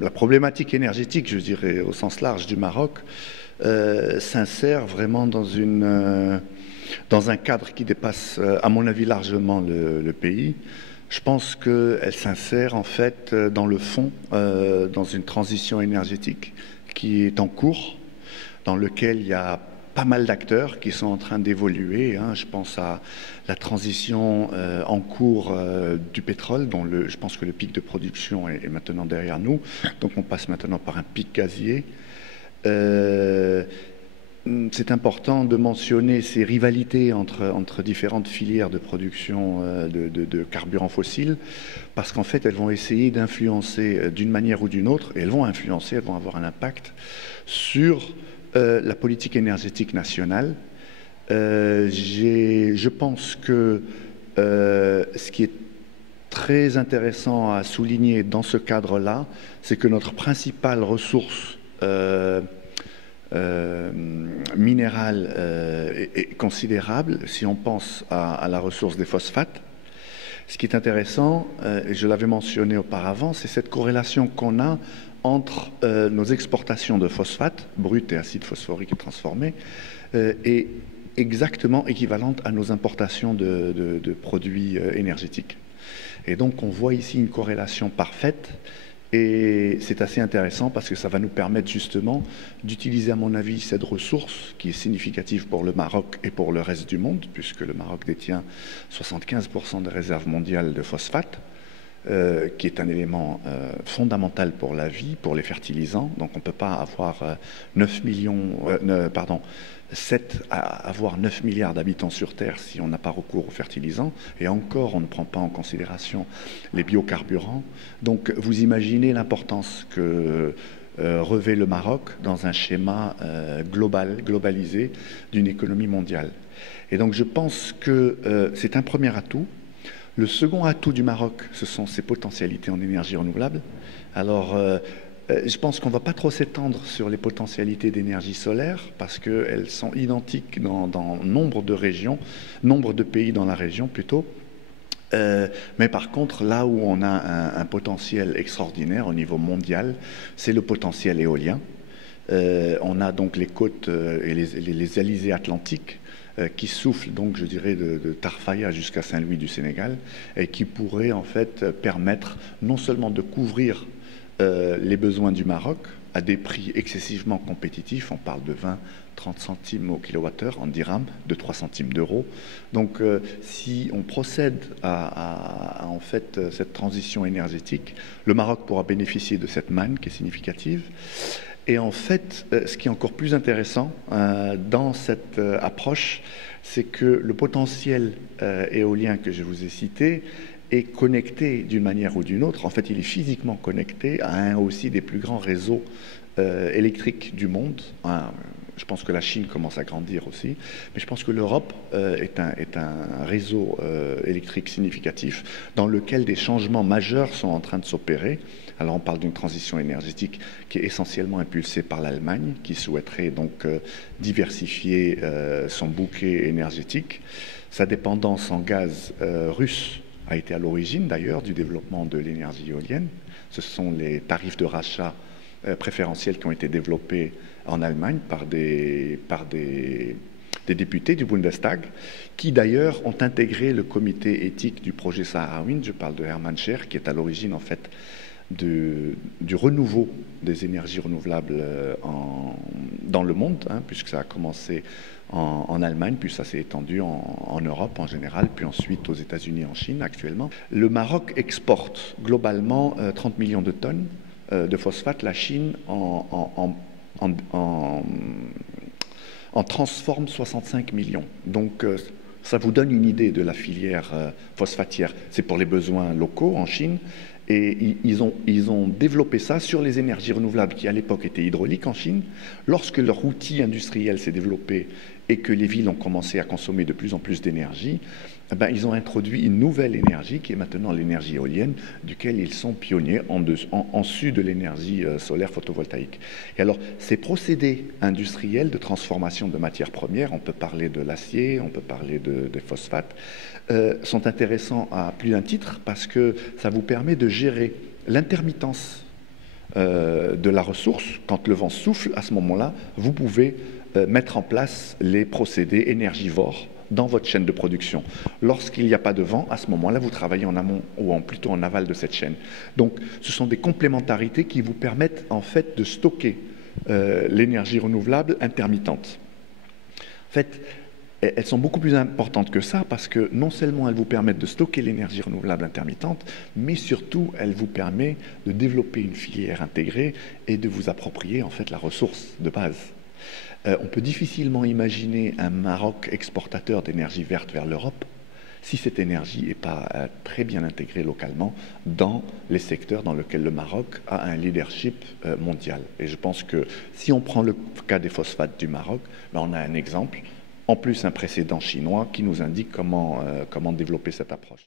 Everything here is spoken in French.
la problématique énergétique, je dirais, au sens large du Maroc, s'insère vraiment dans un cadre qui dépasse, à mon avis, largement le pays. Je pense qu'elle s'insère en fait dans le fond, dans une transition énergétique qui est en cours, dans lequel il y a pas mal d'acteurs qui sont en train d'évoluer. Hein. Je pense à la transition en cours du pétrole, dont je pense que le pic de production est maintenant derrière nous. Donc on passe maintenant par un pic gazier. C'est important de mentionner ces rivalités entre différentes filières de production de carburants fossiles, parce qu'en fait, elles vont essayer d'influencer d'une manière ou d'une autre, et elles vont influencer, elles vont avoir un impact sur la politique énergétique nationale. Je pense que ce qui est très intéressant à souligner dans ce cadre-là, c'est que notre principale ressource minérale est considérable si on pense à la ressource des phosphates. Ce qui est intéressant, et je l'avais mentionné auparavant, c'est cette corrélation qu'on a entre nos exportations de phosphates, bruts et acides phosphoriques transformés, et exactement équivalente à nos importations de produits énergétiques. Et donc on voit ici une corrélation parfaite. Et c'est assez intéressant parce que ça va nous permettre justement d'utiliser, à mon avis, cette ressource qui est significative pour le Maroc et pour le reste du monde, puisque le Maroc détient 75% des réserves mondiales de phosphate, qui est un élément fondamental pour la vie, pour les fertilisants. Donc on ne peut pas avoir 9 milliards d'habitants sur Terre si on n'a pas recours aux fertilisants. Et encore, on ne prend pas en considération les biocarburants. Donc vous imaginez l'importance que revêt le Maroc dans un schéma globalisé d'une économie mondiale. Et donc je pense que c'est un premier atout. Le second atout du Maroc, ce sont ses potentialités en énergie renouvelable. Alors, je pense qu'on ne va pas trop s'étendre sur les potentialités d'énergie solaire parce qu'elles sont identiques dans nombre de régions, nombre de pays dans la région plutôt. Mais par contre, là où on a un potentiel extraordinaire au niveau mondial, c'est le potentiel éolien. On a donc les côtes et les alizés atlantiques qui soufflent donc, je dirais, de Tarfaya jusqu'à Saint-Louis du Sénégal et qui pourraient en fait permettre non seulement de couvrir les besoins du Maroc à des prix excessivement compétitifs, on parle de 20-30 centimes au kilowattheure en dirhams, de 3 centimes d'euros. Donc si on procède à en fait cette transition énergétique, le Maroc pourra bénéficier de cette manne qui est significative. Et en fait, ce qui est encore plus intéressant dans cette approche, c'est que le potentiel éolien que je vous ai cité est connecté d'une manière ou d'une autre. En fait, il est physiquement connecté à un aussi des plus grands réseaux électriques du monde. Je pense que la Chine commence à grandir aussi, mais je pense que l'Europe est un réseau électrique significatif dans lequel des changements majeurs sont en train de s'opérer. Alors on parle d'une transition énergétique qui est essentiellement impulsée par l'Allemagne, qui souhaiterait donc diversifier son bouquet énergétique. Sa dépendance en gaz russe a été à l'origine d'ailleurs du développement de l'énergie éolienne. Ce sont les tarifs de rachat préférentiels qui ont été développés en Allemagne par des députés du Bundestag, qui d'ailleurs ont intégré le comité éthique du projet Sahraoui. Je parle de Hermann Scher, qui est à l'origine en fait du renouveau des énergies renouvelables dans le monde, hein, puisque ça a commencé en Allemagne, puis ça s'est étendu en Europe en général, puis ensuite aux États-Unis et en Chine actuellement. Le Maroc exporte globalement 30 millions de tonnes de phosphate. La Chine en transforme 65 millions. Donc ça vous donne une idée de la filière phosphatière. C'est pour les besoins locaux en Chine. Et ils ont développé ça sur les énergies renouvelables qui à l'époque étaient hydrauliques en Chine. Lorsque leur outil industriel s'est développé et que les villes ont commencé à consommer de plus en plus d'énergie, ils ont introduit une nouvelle énergie qui est maintenant l'énergie éolienne, duquel ils sont pionniers en dessus de l'énergie solaire photovoltaïque. Et alors, ces procédés industriels de transformation de matières premières, on peut parler de l'acier, on peut parler des phosphates, sont intéressants à plus d'un titre parce que ça vous permet de gérer l'intermittence de la ressource. Quand le vent souffle, à ce moment-là, vous pouvez mettre en place les procédés énergivores dans votre chaîne de production. Lorsqu'il n'y a pas de vent, à ce moment-là, vous travaillez en amont ou plutôt en aval de cette chaîne. Donc, ce sont des complémentarités qui vous permettent en fait de stocker l'énergie renouvelable intermittente. En fait, elles sont beaucoup plus importantes que ça parce que non seulement elles vous permettent de stocker l'énergie renouvelable intermittente, mais surtout elles vous permettent de développer une filière intégrée et de vous approprier en fait la ressource de base. On peut difficilement imaginer un Maroc exportateur d'énergie verte vers l'Europe si cette énergie n'est pas très bien intégrée localement dans les secteurs dans lesquels le Maroc a un leadership mondial. Et je pense que si on prend le cas des phosphates du Maroc, ben on a un exemple, en plus un précédent chinois qui nous indique comment développer cette approche.